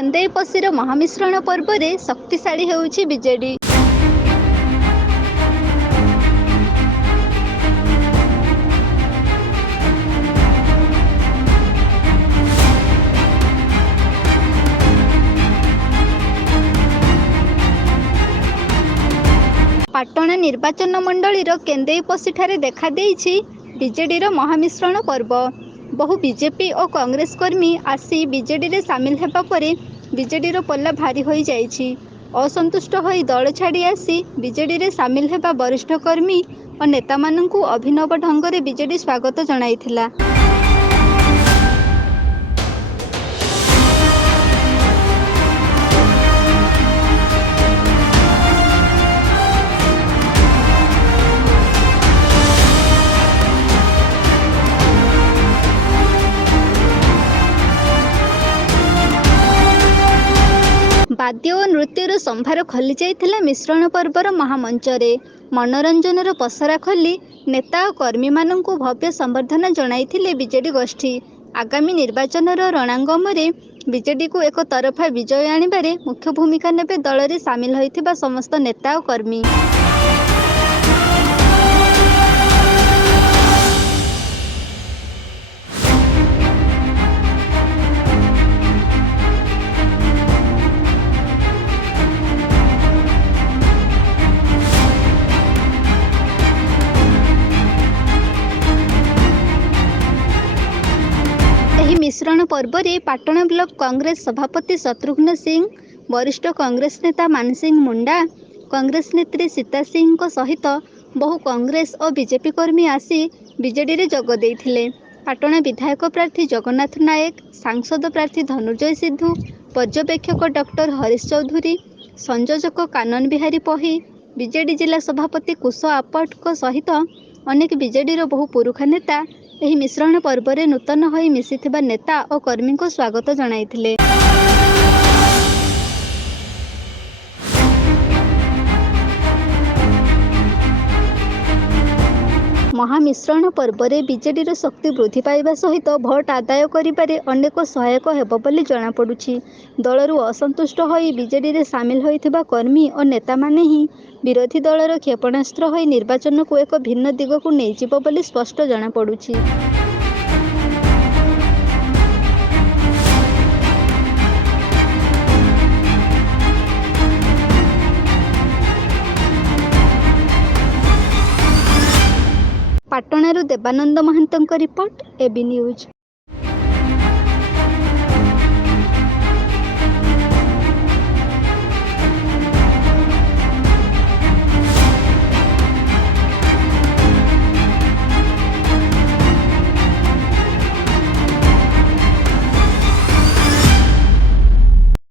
କେନ୍ଦେଇ ପଶିର ମହାମିଶ୍ରଣ ପର୍ବରେ ଶକ୍ତିଶାଳୀ ହେଉଛି ବିଜେଡି। ପାଟଣା ନିର୍ବାଚନ ମଣ୍ଡଳୀର କେନ୍ଦେଇ ପଶିଠାରେ ଦେଖାଦେଇଛି ବିଜେଡିର ମହାମିଶ୍ରଣ ପର୍ବ। ବହୁ ବିଜେପି ଓ କଂଗ୍ରେସ କର୍ମୀ ଆସି ବିଜେଡିରେ ସାମିଲ ହେବା ପରେ ବିଜେଡିର ପଲ୍ଲା ଭାରୀ ହୋଇଯାଇଛି। ଅସନ୍ତୁଷ୍ଟ ହୋଇ ଦଳ ଛାଡ଼ି ଆସି ବିଜେଡିରେ ସାମିଲ ହେବା ବରିଷ୍ଠ କର୍ମୀ ଓ ନେତାମାନଙ୍କୁ ଅଭିନବ ଢଙ୍ଗରେ ବିଜେଡି ସ୍ୱାଗତ ଜଣାଇଥିଲା। ବାଦ୍ୟ ଓ ନୃତ୍ୟର ସମ୍ଭାର ଖୋଲି ଯାଇଥିଲା ମିଶ୍ରଣ ପର୍ବର ମହାମଞ୍ଚରେ। ମନୋରଞ୍ଜନର ପସରା ଖୋଲି ନେତା ଓ କର୍ମୀମାନଙ୍କୁ ଭବ୍ୟ ସମ୍ବର୍ଦ୍ଧନା ଜଣାଇଥିଲେ ବିଜେଡି ଗୋଷ୍ଠୀ। ଆଗାମୀ ନିର୍ବାଚନର ରଣାଙ୍ଗମରେ ବିଜେଡିକୁ ଏକ ତରଫା ବିଜୟ ଆଣିବାରେ ମୁଖ୍ୟ ଭୂମିକା ନେବେ ଦଳରେ ସାମିଲ ହୋଇଥିବା ସମସ୍ତ ନେତା ଓ କର୍ମୀ। ଏହି ମିଶ୍ରଣ ପର୍ବରେ ପାଟଣା ବ୍ଲକ କଂଗ୍ରେସ ସଭାପତି ଶତ୍ରୁଘ୍ନ ସିଂ, ବରିଷ୍ଠ କଂଗ୍ରେସ ନେତା ମାନସିଂ ମୁଣ୍ଡା, କଂଗ୍ରେସ ନେତ୍ରୀ ସୀତା ସିଂଙ୍କ ସହିତ ବହୁ କଂଗ୍ରେସ ଓ ବିଜେପି କର୍ମୀ ଆସି ବିଜେଡିରେ ଯୋଗ ଦେଇଥିଲେ। ପାଟଣା ବିଧାୟକ ପ୍ରାର୍ଥୀ ଜଗନ୍ନାଥ ନାୟକ, ସାଂସଦ ପ୍ରାର୍ଥୀ ଧନୁଞ୍ଜୟ ସିଧୁ, ପର୍ଯ୍ୟବେକ୍ଷକ ଡକ୍ଟର ହରିଶ ଚୌଧୁରୀ, ସଂଯୋଜକ କାନନ ବିହାରୀ ପହି, ବିଜେଡି ଜିଲ୍ଲା ସଭାପତି କୁଶ ଆପଟଙ୍କ ସହିତ ଅନେକ ବିଜେଡିର ବହୁ ପୁରୁଖା ନେତା ଏହି ମିଶ୍ରଣ ପର୍ବରେ ନୂତନ ହୋଇ ମିଶିଥିବା ନେତା ଓ କର୍ମୀଙ୍କୁ ସ୍ୱାଗତ ଜଣାଇଥିଲେ। ମହାମିଶ୍ରଣ ପର୍ବରେ ବିଜେଡିର ଶକ୍ତି ବୃଦ୍ଧି ପାଇବା ସହିତ ଭୋଟ ଆଦାୟ କରିବାରେ ଅନେକ ସହାୟକ ହେବ ବୋଲି ଜଣାପଡୁଛି। ଦଳରୁ ଅସନ୍ତୁଷ୍ଟ ହୋଇ ବିଜେଡିରେ ସାମିଲ ହୋଇଥିବା କର୍ମୀ ଓ ନେତାମାନେ ହିଁ ବିରୋଧୀ ଦଳର କ୍ଷେପଣାସ୍ତ୍ର ହୋଇ ନିର୍ବାଚନକୁ ଏକ ଭିନ୍ନ ଦିଗକୁ ନେଇଯିବ ବୋଲି ସ୍ପଷ୍ଟ ଜଣାପଡୁଛି। ପାଟଣାରୁ ଦେବାନନ୍ଦ ମହାନ୍ତଙ୍କ ରିପୋର୍ଟ, এবি ନ୍ୟୁଜ୍।